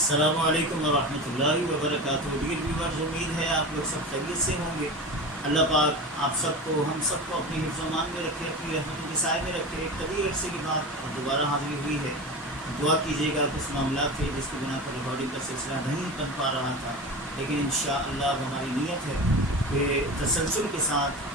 السلام علیکم ورحمۃ اللہ وبرکاتہ۔ ڈیئر ویورز، امید ہے آپ لوگ سب خیریت سے ہوں گے۔ اللہ پاک آپ سب کو، ہم سب کو اپنی حفظ و امان میں رکھے، اپنی رحمت کے سائے میں رکھے۔ ایک طویل عرصے کے بعد دوبارہ حاضری ہوئی ہے۔ دعا کیجیے گا، کچھ معاملات تھے جس کی بنا پر ریکارڈنگ کا سلسلہ نہیں بن پا رہا تھا، لیکن انشاءاللہ ہماری نیت ہے کہ تسلسل کے ساتھ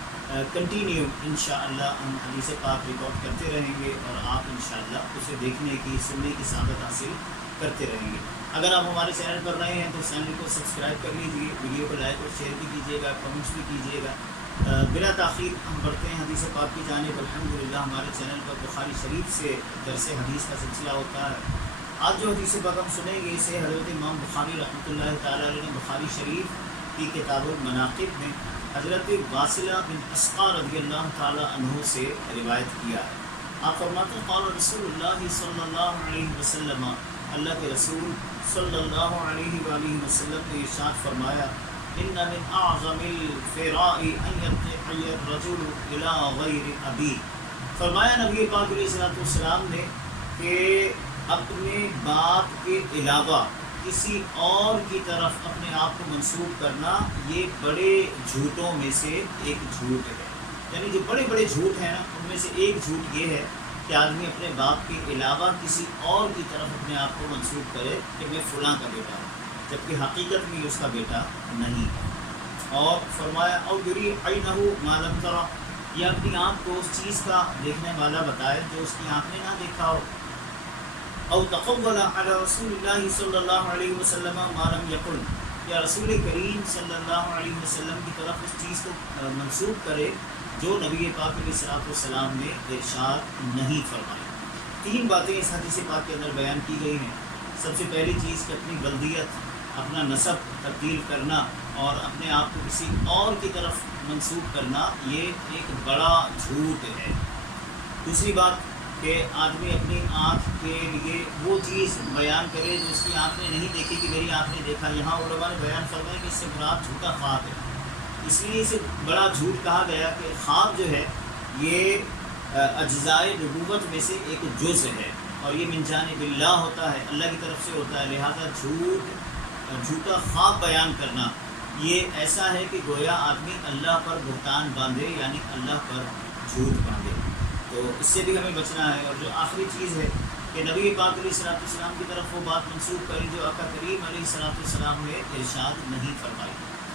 کنٹینیو انشاءاللہ ہم حدیث پاک ریکارڈ کرتے رہیں گے، اور آپ انشاءاللہ اسے دیکھنے کی، سننے کی سعادت حاصل کرتے رہیں گے۔ اگر آپ ہمارے چینل پر رہے ہیں تو چینل کو سبسکرائب کر لیجیے، ویڈیو کو لائک اور شیئر بھی کیجیے گا، کمنٹس بھی کیجیے گا۔ بلا تاخیر ہم بڑھتے ہیں حدیث پاک کی جانب۔ الحمدللہ ہمارے چینل پر بخاری شریف سے درس حدیث کا سلسلہ ہوتا ہے۔ آج جو حدیث پاک ہم سنیں گے، اسے حضرت امام بخاری رحمۃ اللہ تعالیٰ علیہ نے بخاری شریف کی کتاب المناقب میں حضرت واصلہ بن اسقا رضی اللہ تعالیٰ عنہ سے روایت کیا ہے۔ آپ فرماتے ہیں قال رسول اللہ صلی اللہ علیہ وسلم، اللہ کے رسول صلی اللہ علیہ وآلہ وسلم نے ارشاد فرمایا، ان من اعظم الفراء ان يرتحي الرجل الى غیر ابیہ۔ فرمایا نبی پاک علیہ السلام نے کہ اپنے باپ کے علاوہ کسی اور کی طرف اپنے آپ کو منسوب کرنا یہ بڑے جھوٹوں میں سے ایک جھوٹ ہے۔ یعنی جو بڑے بڑے جھوٹ ہیں نا، ان میں سے ایک جھوٹ یہ ہے کہ آدمی اپنے باپ کے علاوہ کسی اور کی طرف اپنے آپ کو منسوب کرے کہ میں فلاں کا بیٹا ہوں، جبکہ حقیقت میں اس کا بیٹا نہیں ہے۔ اور فرمایا او یری عینہ ما لم ترى، یا اپنی آنکھ کو اس چیز کا دیکھنے والا بتائے جو اس کی آنکھ نے نہ دیکھا ہو۔ او تقول علی رسول اللہ صلی اللہ علیہ وسلم ما لم یقل، یا رسول کریم صلی اللہ علیہ وسلم کی طرف اس چیز کو منسوب کرے جو نبی پاک علیہ السلام نے ارشاد نہیں فرمائی۔ تین باتیں اس حدیث پاک کے اندر بیان کی گئی ہیں۔ سب سے پہلی چیز کہ اپنی بلدیت، اپنا نسب تبدیل کرنا اور اپنے آپ کو کسی اور کی طرف منسوب کرنا یہ ایک بڑا جھوٹ ہے۔ دوسری بات کہ آدمی اپنی آنکھ کے لیے وہ چیز بیان کرے جو اس کی آنکھ نے نہیں دیکھی کہ میری آنکھ نے دیکھا۔ یہاں علماء نے بیان فرمایا کہ اس سے مراد جھوٹا خواب ہے، اس لیے اسے بڑا جھوٹ کہا گیا کہ خواب جو ہے یہ اجزائے نبوت میں سے ایک جزء ہے، اور یہ من جانب اللہ ہوتا ہے، اللہ کی طرف سے ہوتا ہے۔ لہذا جھوٹا خواب بیان کرنا یہ ایسا ہے کہ گویا آدمی اللہ پر بہتان باندھے، یعنی اللہ پر جھوٹ باندھے۔ تو اس سے بھی ہمیں بچنا ہے۔ اور جو آخری چیز ہے کہ نبی پاک علیہ السلام کی طرف وہ بات منسوب کریں جو آقا کریم علیہ السلام نے ارشاد نہیں فرمائی۔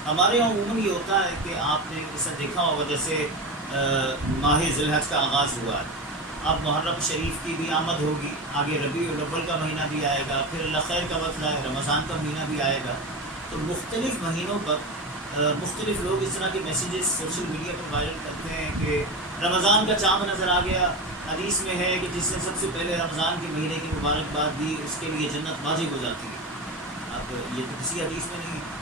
ہمارے یہاں عموماً یہ ہوتا ہے کہ آپ نے اسے دیکھا ہوگا، جیسے ماہ ذی الحج کا آغاز ہوا ہے، اب محرم شریف کی بھی آمد ہوگی، آگے ربیع الاول کا مہینہ بھی آئے گا، پھر اللہ خیر کا وقت ہے، رمضان کا مہینہ بھی آئے گا۔ تو مختلف مہینوں پر مختلف لوگ اس طرح کے میسیجز سوشل میڈیا پر وائرل کرتے ہیں کہ رمضان کا چاند نظر آ گیا، حدیث میں ہے کہ جس نے سب سے پہلے رمضان کے مہینے کی مبارکباد دی اس کے لیے جنت واجب ہو جاتی ہے۔ اب یہ تو کسی حدیث میں نہیں ہے۔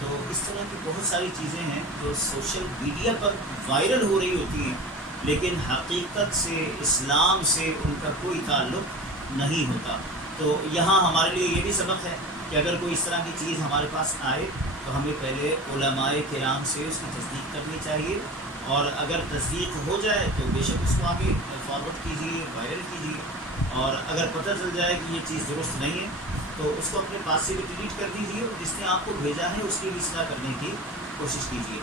تو اس طرح کی بہت ساری چیزیں ہیں جو سوشل میڈیا پر وائرل ہو رہی ہوتی ہیں، لیکن حقیقت سے، اسلام سے ان کا کوئی تعلق نہیں ہوتا۔ تو یہاں ہمارے لیے یہ بھی سبق ہے کہ اگر کوئی اس طرح کی چیز ہمارے پاس آئے تو ہمیں پہلے علماء کرام سے اس کی تصدیق کرنی چاہیے، اور اگر تصدیق ہو جائے تو بے شک اس کو آگے فارورڈ کیجیے، وائرل کیجیے، اور اگر پتہ چل جائے کہ یہ چیز درست نہیں ہے تو اس کو اپنے پاس سے بھی ڈیلیٹ کر دیجیے، اور جس نے آپ کو بھیجا ہے اس کی بھی اصلاح کرنے کی کوشش کیجیے۔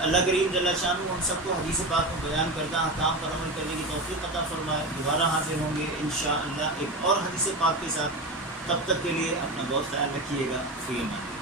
اللہ کریم جل شانہ ہم سب کو حدیث پاک کو بیان کردہ احکام پر عمل کرنے کی توفیق عطا فرمائے۔ دوبارہ حاضر ہوں گے انشاءاللہ ایک اور حدیث پاک کے ساتھ، تب تک کے لیے اپنا بہت خیال رکھیے گا۔ فی امان اللہ۔